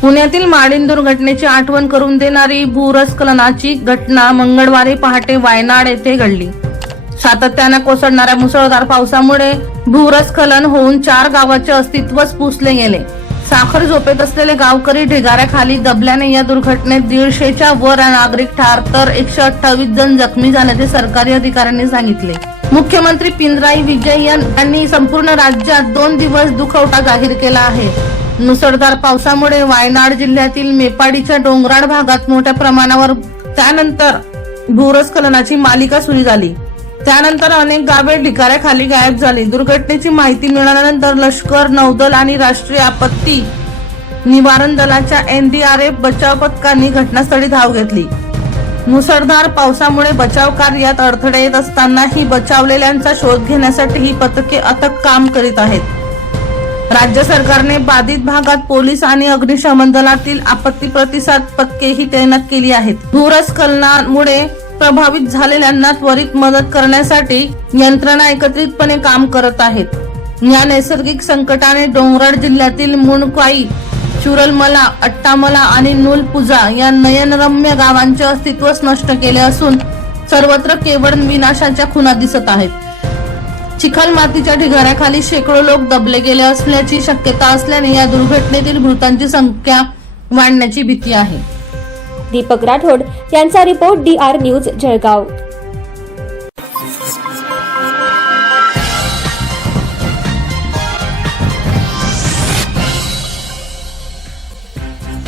पुण्यातील माडीण दुर्घटनेची आठवण करून देणारी भूस्खलनाची घटना मंगळवारी पहाटे वायनाड येथे घडली. सातत्याने कोसळणाऱ्या मुसळधार पावसामुळे भूस्खलन होऊन 4 गावांचे अस्तित्वच पुसले गेले. साखर झोपेत असलेले गावकरी ढिगाऱ्याखाली दबल्याने या दुर्घटनेत 150च्या वर नागरिक ठार तर 128 जण जखमी झाल्याचे सरकारी अधिकाऱ्यांनी सांगितले. मुख्यमंत्री पिनराई विजयन यांनी संपूर्ण राज्यात 2 दिवस दुखवटा जाहीर केला आहे. मुसळधार पावसामुळे वायनाड जिल्ह्यातील मेपाडीच्या डोंगराळ भागात मोठ्या प्रमाणावर त्यानंतर भूस्खलनाची मालिका सुरू झाली. त्यानंतर अनेक गावे ढिगाऱ्याखाली गायब झाली. दुर्घटनेची माहिती मिळाल्यानंतर लष्कर, नौदल आणि राष्ट्रीय आपत्ती निवारण दलाच्या NDRF बचाव पथकांनी घटनास्थळी धाव घेतली. मुसळधार पावसामुळे बचाव कार्यात अडथळे येत असतानाही बचावलेल्यांचा शोध घेण्यासाठी ही पथके अथक काम करीत आहेत. राज्य सरकारने बाधित भागात पोलीस आणि अग्निशमन दलातील आपत्ती प्रतिसाद पथकेही तैनात केली आहेत. भूस्खलनामुळे प्रभावित झालेल्यांना त्वरित मदत करण्यासाठी यंत्रणा एकत्रितपणे काम करत आहेत. या नैसर्गिक संकटाने डोंगराळ जिल्ह्यातील मुणकाई, चुरलमला, अट्टामला आणि नूलपुजा या नयनरम्य गावांचे अस्तित्वच नष्ट केले असून सर्वत्र केवळ विनाशाच्या खुणा दिसत आहेत. चिखल मातीच्या ढिगाऱ्याखाली शेकडो लोक दबले गेले असल्याची शक्यता असल्याने या दुर्घटनेतील मृतांची संख्या वाढण्याची भीती आहे. दीपक राठोड यांचा रिपोर्ट DR न्यूज जळगाव.